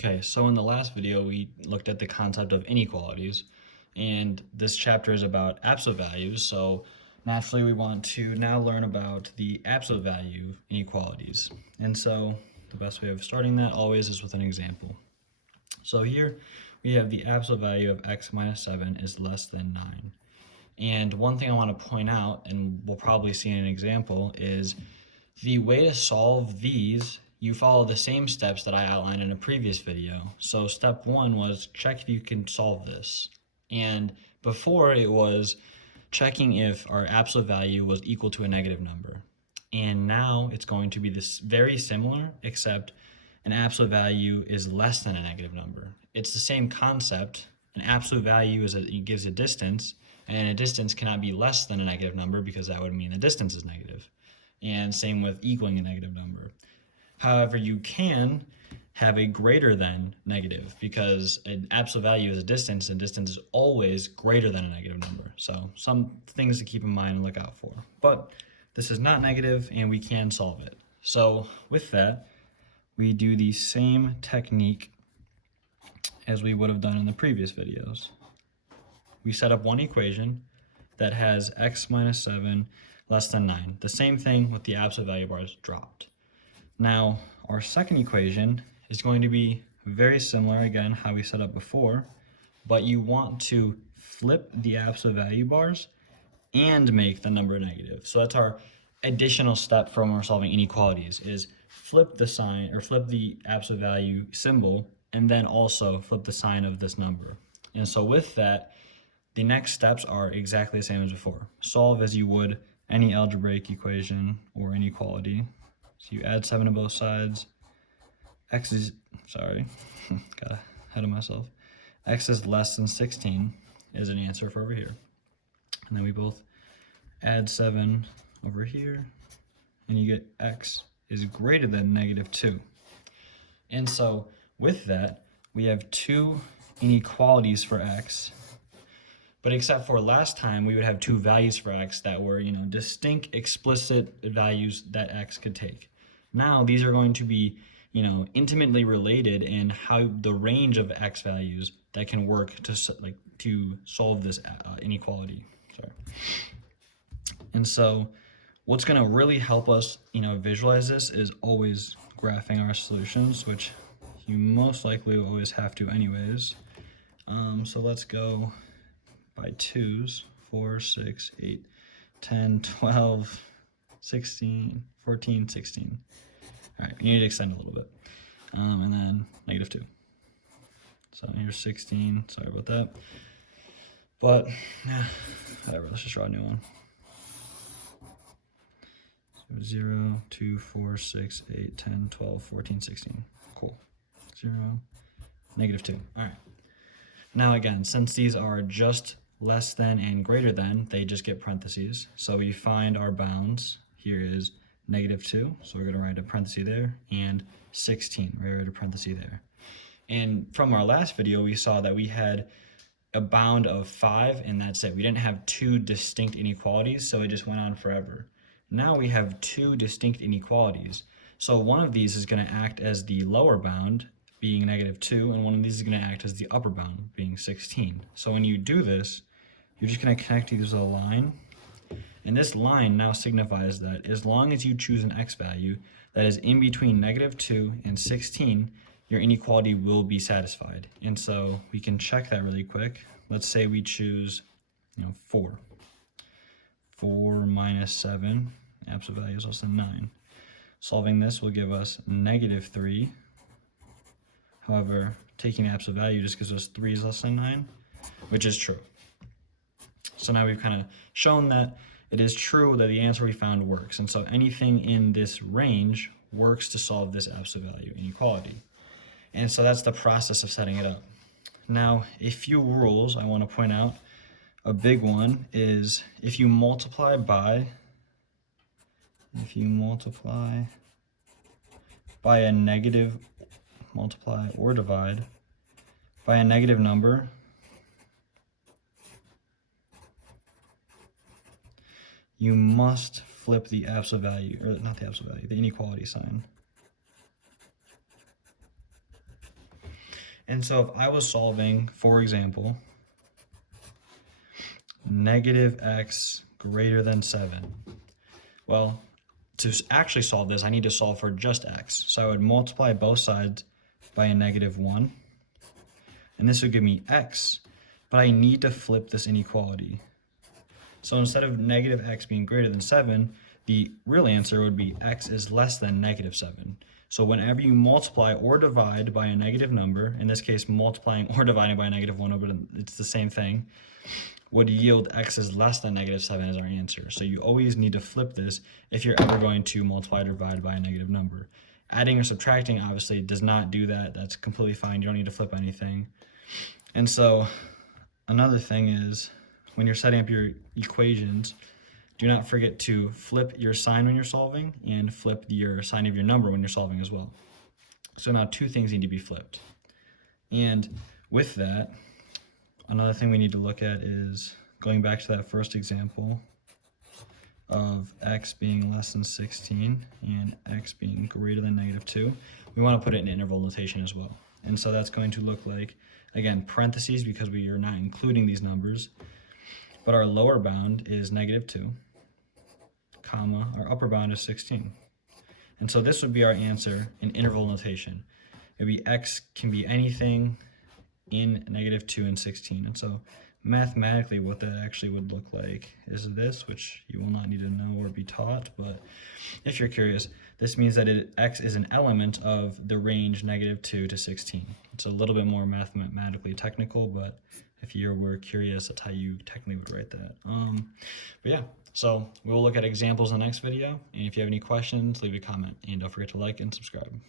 Okay, so in the last video, we looked at the concept of inequalities, and this chapter is about absolute values, so naturally we want to now learn about the absolute value inequalities. And so the best way of starting that always is with an example. So here we have the absolute value of x minus 7 is less than 9. And one thing I want to point out, and we'll probably see in an example, is the way to solve these, you follow the same steps that I outlined in a previous video. So step one was check if you can solve this. And before it was checking if our absolute value was equal to a negative number. And now it's going to be this very similar, except an absolute value is less than a negative number. It's the same concept. An absolute value it gives a distance, and a distance cannot be less than a negative number because that would mean the distance is negative. And same with equaling a negative number. However, you can have a greater than negative because an absolute value is a distance, and distance is always greater than a negative number. So some things to keep in mind and look out for. But this is not negative, and we can solve it. So with that, we do the same technique as we would have done in the previous videos. We set up one equation that has x minus 7 less than 9. The same thing with the absolute value bars dropped. Now, our second equation is going to be very similar, again, how we set up before, but you want to flip the absolute value bars and make the number negative. So that's our additional step from our solving inequalities, is flip the sign, or flip the absolute value symbol, and then also flip the sign of this number. And so with that, the next steps are exactly the same as before. Solve as you would any algebraic equation or inequality. So you add 7 to both sides. X is, sorry, got ahead of myself. X is less than 16 is an answer for over here. And then we both add 7 over here, and you get x is greater than negative 2. And so with that, we have two inequalities for x. But except for last time, we would have two values for x that were, distinct, explicit values that x could take. Now these are going to be, intimately related in how the range of x values that can work to solve this inequality. Sorry. And so what's going to really help us, visualize this is always graphing our solutions, which you most likely will always have to anyways. So let's go by twos, 4, 6, 8, 10, 12, 16, 14, 16. All right, we need to extend a little bit. And then negative 2. So here's 16, sorry about that. But, yeah, whatever, let's just draw a new one. So 0, 2, 4, 6, 8, 10, 12, 14, 16. Cool. 0, negative 2. All right. Now again, since these are just less than and greater than, they just get parentheses. So we find our bounds. Here is negative 2, so we're going to write a parenthesis there, and 16, we're going to write a parenthesis there. And from our last video, we saw that we had a bound of 5, and that's it. We didn't have two distinct inequalities, so it just went on forever. Now we have two distinct inequalities. So one of these is going to act as the lower bound, being negative 2, and one of these is going to act as the upper bound, being 16. So when you do this, you're just going to connect these with a line. And this line now signifies that as long as you choose an x value that is in between negative 2 and 16, your inequality will be satisfied. And so we can check that really quick. Let's say we choose 4. 4 minus 7, absolute value is less than 9. Solving this will give us negative 3. However, taking the absolute value just gives us 3 is less than 9, which is true. So now we've kind of shown that it is true that the answer we found works. And so anything in this range works to solve this absolute value inequality. And so that's the process of setting it up. Now, a few rules I want to point out. A big one is if you multiply by a negative, multiply or divide by a negative number, you must flip the absolute value, or not the absolute value, the inequality sign. And so if I was solving, for example, negative x greater than 7, well, to actually solve this, I need to solve for just x. So I would multiply both sides by a -1, and this would give me x, but I need to flip this inequality. So instead of negative x being greater than 7, the real answer would be x is less than -7. So whenever you multiply or divide by a negative number, in this case multiplying or dividing by a -1, but it's the same thing, would yield x is less than -7 as our answer. So you always need to flip this if you're ever going to multiply or divide by a negative number. Adding or subtracting obviously does not do that. That's completely fine. You don't need to flip anything. And so another thing is, when you're setting up your equations, do not forget to flip your sign when you're solving and flip your sign of your number when you're solving as well. So now two things need to be flipped. And with that, another thing we need to look at is going back to that first example of x being less than 16 and x being greater than -2. We want to put it in interval notation as well. And so that's going to look like, again, parentheses because we are not including these numbers, but our lower bound is -2, comma, our upper bound is 16. And so this would be our answer in interval notation. Maybe x can be anything in -2 and 16. And so mathematically what that actually would look like is this, which you will not need to know or be taught, but if you're curious, this means that x is an element of the range -2 to 16. It's a little bit more mathematically technical, but if you were curious, that's how you technically would write that. But yeah, so we will look at examples in the next video, and if you have any questions, leave a comment, and don't forget to like and subscribe.